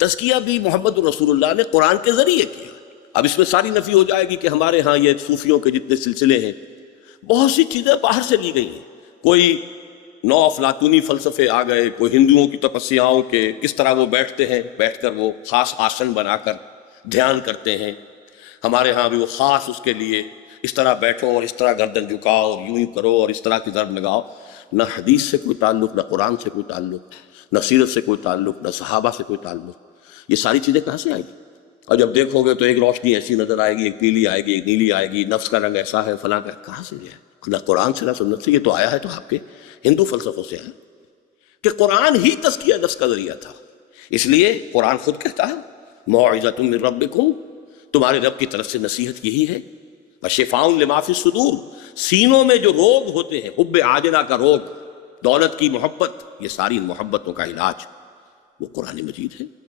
तज़किया भी मोहम्मद रसूलुल्लाह ने कुरान के ज़रिए किया। अब इसमें सारी नफ़ी हो जाएगी कि हमारे यहाँ ये सूफियों के जितने सिलसिले हैं, बहुत सी चीज़ें बाहर से ली गई हैं। कोई नौ अफलातूनी फ़लसफ़े आ गए, कोई हिंदुओं की तपस्याओं के किस तरह वो बैठते हैं, बैठकर वो ख़ास आसन बनाकर ध्यान करते हैं। हमारे यहाँ भी वो ख़ास उसके लिए इस तरह बैठो और इस तरह गर्दन झुकाओ और यूं ही करो और इस तरह की ज़रब लगाओ। न हदीस से कोई ताल्लुक़, न कुरान से कोई ताल्लुक़, न सीरत से कोई ताल्लुक़, न सहाबा से कोई ताल्लुक़। ये सारी चीज़ें कहाँ से आएगी? और जब देखोगे तो एक रोशनी ऐसी नज़र आएगी, एक पीली आएगी, एक नीली आएगी, नफ्स का रंग ऐसा है, फलां का, कहाँ से है? न कुरान से न सुन्नत से। ये तो आया है तो आपके हिंदू फ़लसफ़ों से है कि कुरान ही तज़किया नफ्स का ज़रिया था। इसलिए कुरान खुद कहता है मौइज़तुम मिन रब्बिकुम, तुम्हारे रब की तरफ से नसीहत यही है। वशिफ़ाउन लिमा फ़िस सुदूर, सीनों में जो रोग होते हैं, हुब्बे आजिला का रोग, दौलत की मोहब्बत, ये सारी मोहब्बतों का इलाज वो कुरान मजीद है।